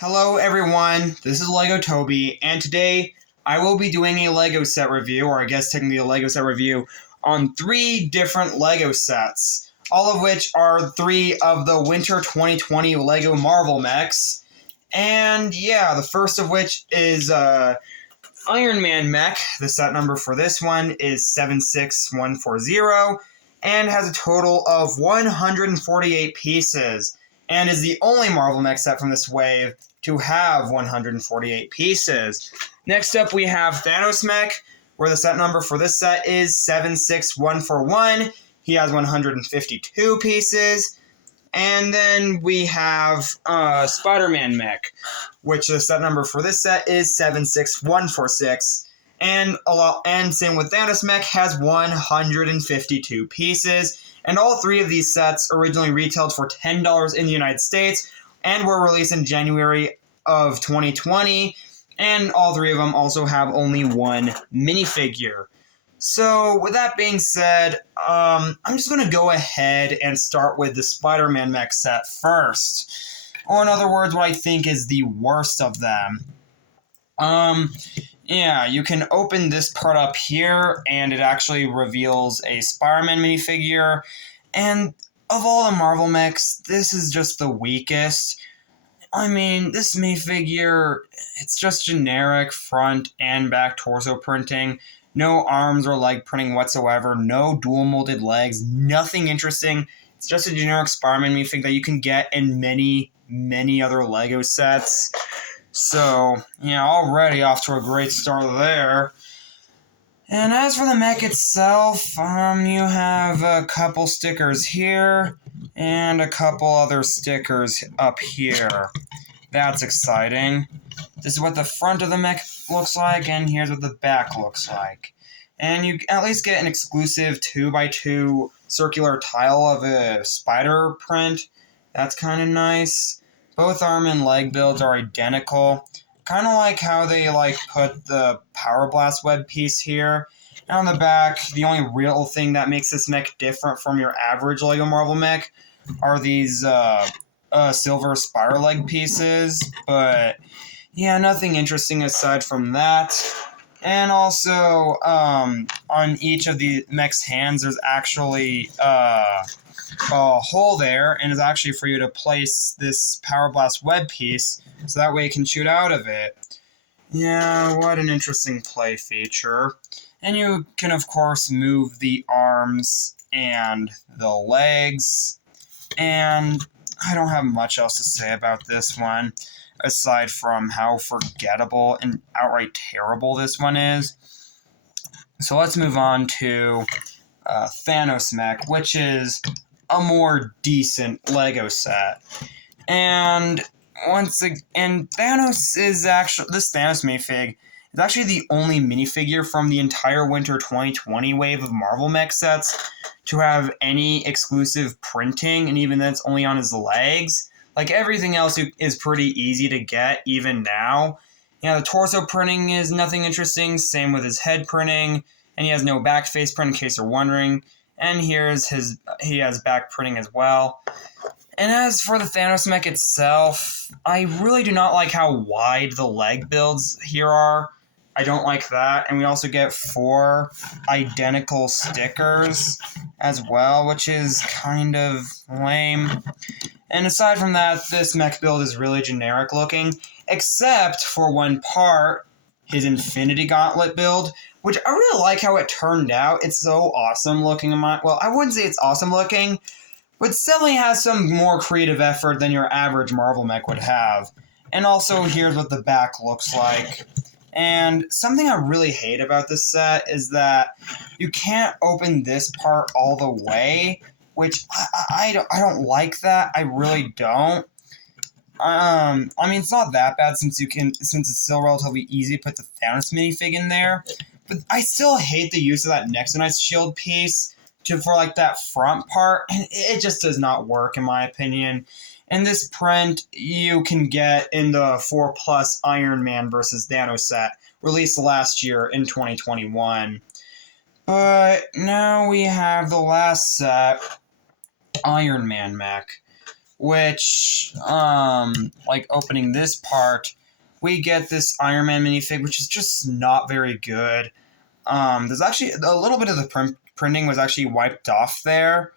Hello everyone, this is Lego Toby, and today I will be doing a Lego set review, or I guess technically a Lego set review, on 3 different Lego sets, all of which are 3 of the Winter 2020 Lego Marvel mechs. And yeah, the first of which is Iron Man mech. The set number for this one is 76140, and has a total of 148 pieces, and is the only Marvel mech set from this wave to have 148 pieces. Next up, we have Thanos mech, where the set number for this set is 76141. He has 152 pieces. And then we have Spider-Man mech, which the set number for this set is 76146. And same with Thanos mech, has 152 pieces. And all 3 of these sets originally retailed for $10 in the United States and were released in January of 2020. And all 3 of them also have only one minifigure. So, with that being said, I'm just going to go ahead and start with the Spider-Man mech set first. Or in other words, what I think is the worst of them. Yeah, you can open this part up here, and it actually reveals a Spider-Man minifigure. And of all the Marvel mechs, this is just the weakest. I mean, this minifigure, it's just generic front and back torso printing. No arms or leg printing whatsoever. No dual molded legs. Nothing interesting. It's just a generic Spider-Man minifig that you can get in many, many other Lego sets. So, yeah, already off to a great start there. And as for the mech itself, you have a couple stickers here and a couple other stickers up here. That's exciting. This is what the front of the mech looks like, and here's what the back looks like. And you at least get an exclusive 2x2 circular tile of a spider print. That's kind of nice. Both arm and leg builds are identical. Kind of like how they put the Power Blast web piece here. And on the back, the only real thing that makes this mech different from your average Lego Marvel mech are these silver spider leg pieces. But yeah, nothing interesting aside from that. And also, on each of the mech's hands, there's actually a hole there, and it's actually for you to place this Power Blast web piece, so that way it can shoot out of it. Yeah, what an interesting play feature. And you can, of course, move the arms and the legs. And I don't have much else to say about this one, aside from how forgettable and outright terrible this one is. So let's move on to Thanos mech, which is a more decent Lego set. And Thanos is actually, this Thanos minifig is actually the only minifigure from the entire Winter 2020 wave of Marvel mech sets to have any exclusive printing, and even that's only on his legs. Like, everything else is pretty easy to get, even now. Yeah, the torso printing is nothing interesting, same with his head printing, and he has no back face print in case you're wondering. And he has back printing as well. And as for the Thanos mech itself, I really do not like how wide the leg builds here are. I don't like that. And we also get 4 identical stickers as well, which is kind of lame. And aside from that, this mech build is really generic looking, except for one part, his Infinity Gauntlet build, which I really like how it turned out. It's so awesome looking. Well, I wouldn't say it's awesome looking, but certainly has some more creative effort than your average Marvel mech would have. And also, here's what the back looks like. And something I really hate about this set is that you can't open this part all the way, which I don't like that. I really don't. I mean, it's not that bad since it's still relatively easy to put the Thanos minifig in there. But I still hate the use of that Nexonite shield piece for that front part, and it just does not work in my opinion. And this print you can get in the 4+ Iron Man vs. Thanos set, released last year in 2021. But now we have the last set, Iron Man mech. which, like opening this part, we get this Iron Man minifig, which is just not very good. There's actually a little bit of the printing was actually wiped off there,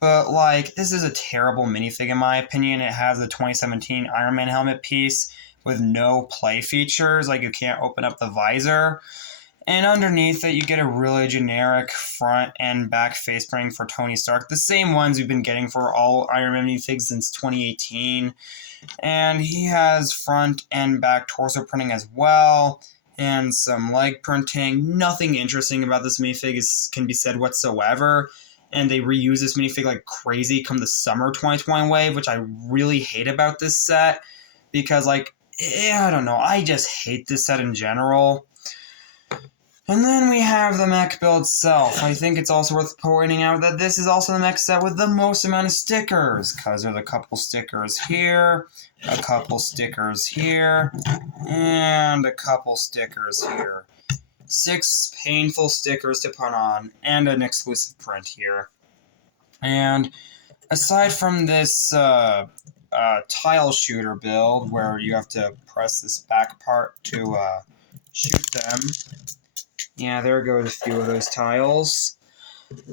but like this is a terrible minifig in my opinion. It has a 2017 Iron Man helmet piece with no play features, like you can't open up the visor. And underneath it, you get a really generic front and back face printing for Tony Stark. The same ones we've been getting for all Iron Man minifigs since 2018. And he has front and back torso printing as well, and some leg printing. Nothing interesting about this minifig can be said whatsoever. And they reuse this minifig like crazy come the summer 2020 wave, which I really hate about this set. Because, like, I don't know, I just hate this set in general. And then we have the mech build itself. I think it's also worth pointing out that this is also the mech set with the most amount of stickers, because there's a couple stickers here, a couple stickers here, and a couple stickers here. 6 painful stickers to put on, and an exclusive print here. And aside from this tile shooter build, where you have to press this back part to shoot them, yeah, there goes a few of those tiles.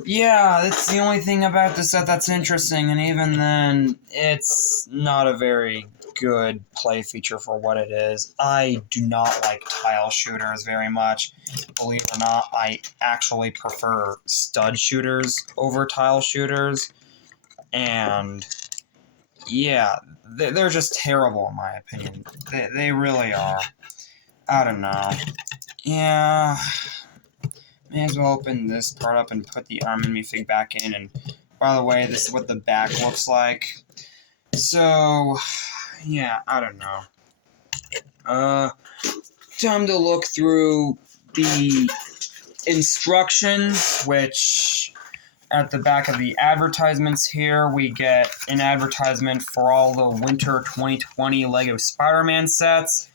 Yeah, that's the only thing about the set that's interesting, and even then, it's not a very good play feature for what it is. I do not like tile shooters very much. Believe it or not, I actually prefer stud shooters over tile shooters. And yeah, they're just terrible in my opinion. They really are. I don't know. Yeah, may as well open this part up and put the Iron Man minifig back in. And by the way, this is what the back looks like. So, yeah, I don't know. Time to look through the instructions, which at the back of the advertisements here, we get an advertisement for all the Winter 2020 LEGO Spider-Man sets.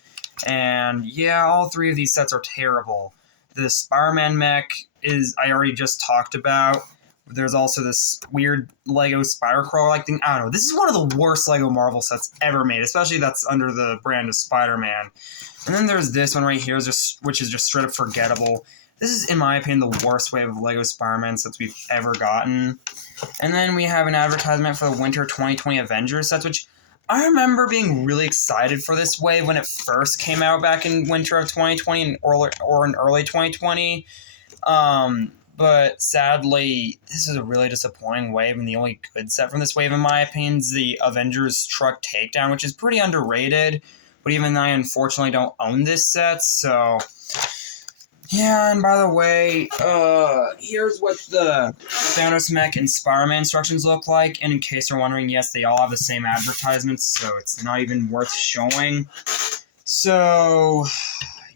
And yeah, all 3 of these sets are terrible. The Spider-Man mech I already just talked about. There's also this weird LEGO Spider-Crawler-like thing. I don't know. This is one of the worst LEGO Marvel sets ever made, especially that's under the brand of Spider-Man. And then there's this one right here, which is just straight up forgettable. This is, in my opinion, the worst wave of LEGO Spider-Man sets we've ever gotten. And then we have an advertisement for the Winter 2020 Avengers sets, which I remember being really excited for this wave when it first came out back in winter of 2020 or in early 2020. But sadly, this is a really disappointing wave, and the only good set from this wave, in my opinion, is the Avengers Truck Takedown, which is pretty underrated. But even I, unfortunately, don't own this set, so yeah. And by the way, here's what the Thanos mech and Spider-Man instructions look like. And in case you're wondering, yes, they all have the same advertisements, so it's not even worth showing. So,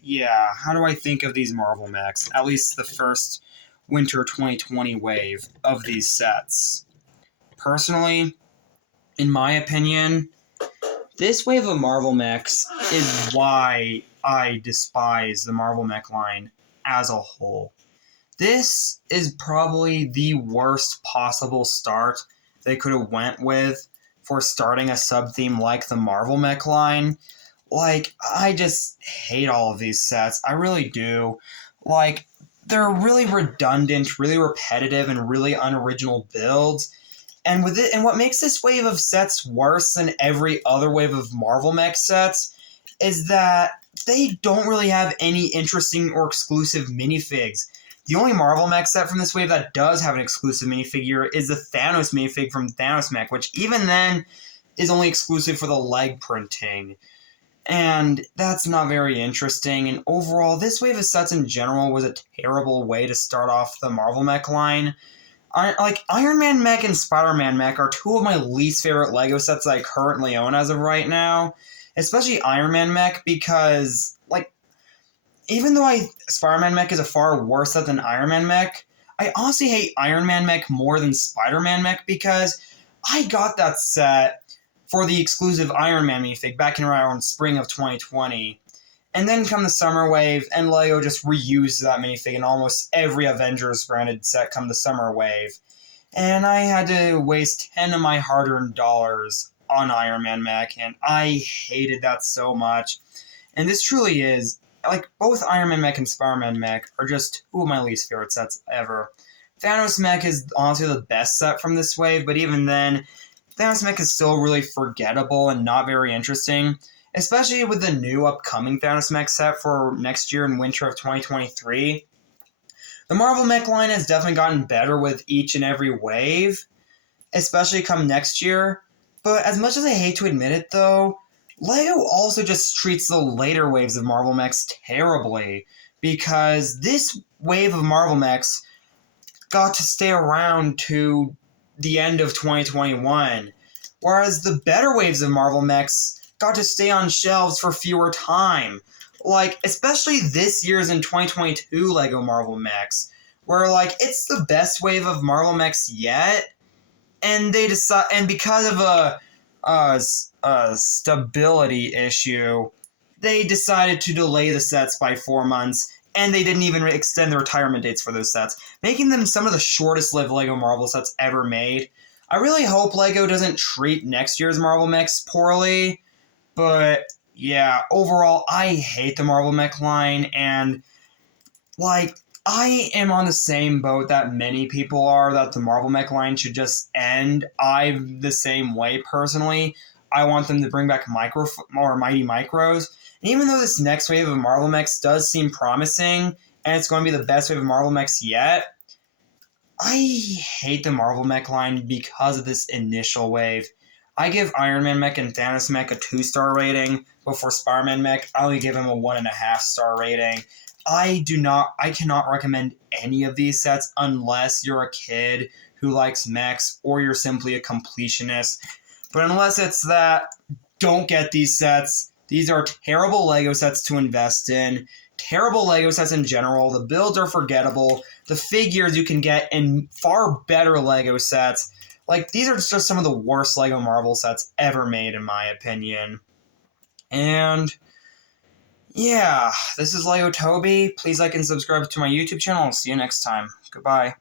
yeah, how do I think of these Marvel mechs? At least the first Winter 2020 wave of these sets. Personally, in my opinion, this wave of Marvel mechs is why I despise the Marvel mech line as a whole. This is probably the worst possible start they could have went with for starting a sub-theme like the Marvel mech line. Like, I just hate all of these sets. I really do. Like, they're really redundant, really repetitive, and really unoriginal builds. And what makes this wave of sets worse than every other wave of Marvel mech sets is that they don't really have any interesting or exclusive minifigs. The only Marvel mech set from this wave that does have an exclusive minifigure is the Thanos minifig from Thanos mech, which even then is only exclusive for the leg printing. And that's not very interesting. And overall, this wave of sets in general was a terrible way to start off the Marvel mech line. Iron Man mech and Spider-Man mech are 2 of my least favorite LEGO sets that I currently own as of right now. Especially Iron Man mech, because, like, even though Spider-Man mech is a far worse set than Iron Man mech, I honestly hate Iron Man mech more than Spider-Man mech because I got that set for the exclusive Iron Man minifig back in around spring of 2020. And then come the summer wave, and LEGO just reused that minifig in almost every Avengers branded set come the summer wave. And I had to waste 10 of my hard-earned dollars on Iron Man mech, and I hated that so much. And this truly is, like, both Iron Man mech and Spider-Man mech are just two of my least favorite sets ever. Thanos mech is honestly the best set from this wave, but even then, Thanos mech is still really forgettable and not very interesting, especially with the new upcoming Thanos mech set for next year in winter of 2023. The Marvel mech line has definitely gotten better with each and every wave, especially come next year. But as much as I hate to admit it, though, LEGO also just treats the later waves of Marvel mechs terribly, because this wave of Marvel mechs got to stay around to the end of 2021, whereas the better waves of Marvel mechs got to stay on shelves for fewer time. Like, especially this year's in 2022 LEGO Marvel mechs, where, like, it's the best wave of Marvel mechs yet, and they decide, and because of a stability issue, they decided to delay the sets by 4 months, and they didn't even extend the retirement dates for those sets, making them some of the shortest-lived LEGO Marvel sets ever made. I really hope LEGO doesn't treat next year's Marvel mechs poorly, but yeah, overall, I hate the Marvel mech line, and, like, I am on the same boat that many people are, that the Marvel mech line should just end. I'm the same way, personally. I want them to bring back Mighty Micros. And even though this next wave of Marvel mechs does seem promising, and it's going to be the best wave of Marvel mechs yet, I hate the Marvel mech line because of this initial wave. I give Iron Man mech and Thanos mech a 2-star rating, but for Spider-Man mech, I only give him a 1.5-star rating. I cannot recommend any of these sets unless you're a kid who likes mechs or you're simply a completionist. But unless it's that, don't get these sets. These are terrible LEGO sets to invest in. Terrible LEGO sets in general. The builds are forgettable. The figures you can get in far better LEGO sets. Like, these are just some of the worst LEGO Marvel sets ever made, in my opinion. And yeah, this is Lego Toby. Please like and subscribe to my YouTube channel. I'll see you next time. Goodbye.